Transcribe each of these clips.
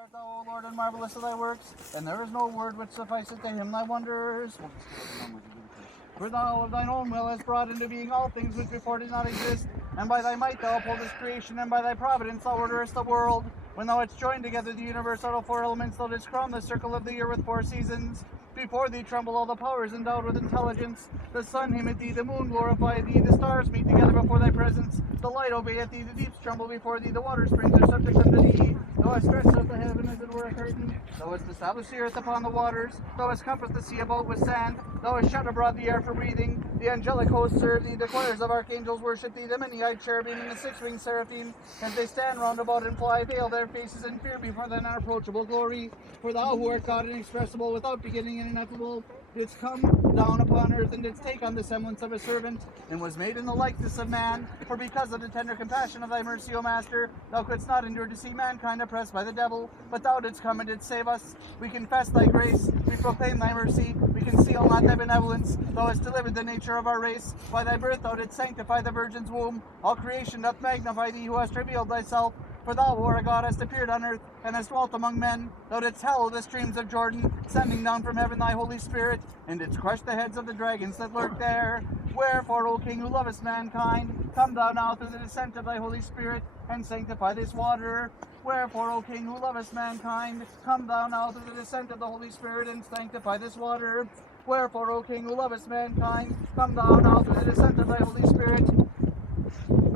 art thou, O Lord, and marvelous are thy works, and there is no word which sufficeth to him thy wonders. For thou of thine own will hast brought into being all things which before did not exist, and by thy might thou upholdest creation, and by thy providence thou orderest the world. When thou hadst joined together the universe out of four elements, thou didst crown the circle of the year with 4 seasons. Before thee tremble all the powers endowed with intelligence. The sun hymneth thee, the moon glorifieth thee, the stars meet together before thy presence. The light obeyeth thee, the deeps tremble before thee, the water springs are subject unto thee. Thou hast stretched out the heaven as it were a curtain. Thou hast established the earth upon the waters. Thou hast compassed the sea about with sand. Thou hast shut abroad the air for breathing. The angelic hosts serve thee, the choirs of archangels worship thee, the many-eyed cherubim and the 6-winged seraphim, as they stand round about and fly, veil their faces in fear before thine unapproachable glory. For thou who art God inexpressible, without beginning and ineffable, didst come down upon earth, and didst take on the semblance of a servant, and was made in the likeness of man. For because of the tender compassion of thy mercy, O Master, thou couldst not endure to see mankind oppressed by the devil, but thou didst come and didst save us. We confess thy grace, we proclaim thy mercy, we conceal not thy benevolence. Thou hast delivered the nature of our race. By thy birth thou didst sanctify the virgin's womb. All creation doth magnify thee, who hast revealed thyself. For thou, O our God, hast appeared on earth, and hast dwelt among men. Thou didst hallow the streams of Jordan, sending down from heaven thy Holy Spirit, and didst crush the heads of the dragons that lurk there. Wherefore, O King, who lovest mankind, come thou now through the descent of thy Holy Spirit, and sanctify this water. Wherefore, O King, who lovest mankind, come thou now through the descent of the Holy Spirit, and sanctify this water. Wherefore, O King, who lovest mankind, come thou now through the descent of thy Holy Spirit,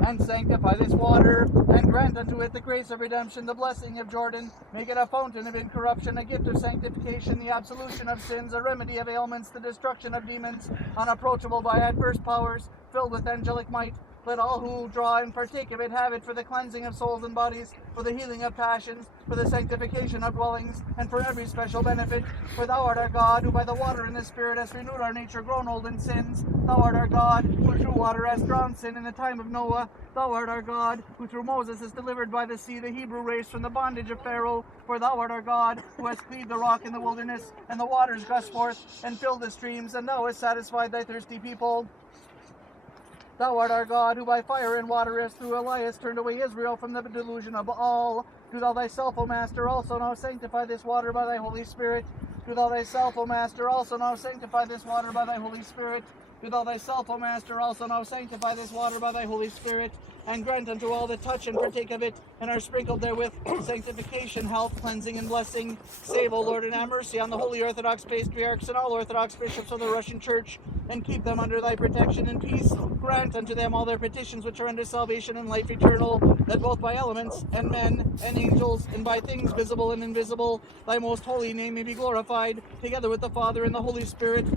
and sanctify this water, and grant unto it the grace of redemption, the blessing of Jordan. Make it a fountain of incorruption, a gift of sanctification, the absolution of sins, a remedy of ailments, the destruction of demons, unapproachable by adverse powers, filled with angelic might. Let all who draw and partake of it have it for the cleansing of souls and bodies, for the healing of passions, for the sanctification of dwellings, and for every special benefit. For thou art our God, who by the water and the Spirit hast renewed our nature grown old in sins. Thou art our God, who through water hast drowned sin in the time of Noah. Thou art our God, who through Moses hast delivered by the sea the Hebrew race from the bondage of Pharaoh. For thou art our God, who hast cleaved the rock in the wilderness, and the waters gushed forth, and filled the streams, and thou hast satisfied thy thirsty people. Thou art our God, who by fire and water hast through Elias turned away Israel from the delusion of Baal. Do thou thyself, O Master, also now sanctify this water by thy Holy Spirit. Do thou thyself, O Master, also now sanctify this water by thy Holy Spirit. Do thou thyself, O Master, also now sanctify this water by thy Holy Spirit, and grant unto all that touch and partake of it, and are sprinkled therewith, sanctification, health, cleansing, and blessing. Save, O Lord, and have mercy on the Holy Orthodox Patriarchs and all Orthodox Bishops of the Russian Church, and keep them under thy protection and peace. Grant unto them all their petitions which are unto salvation and life eternal, that both by elements, and men, and angels, and by things visible and invisible, thy most holy name may be glorified, together with the Father and the Holy Spirit,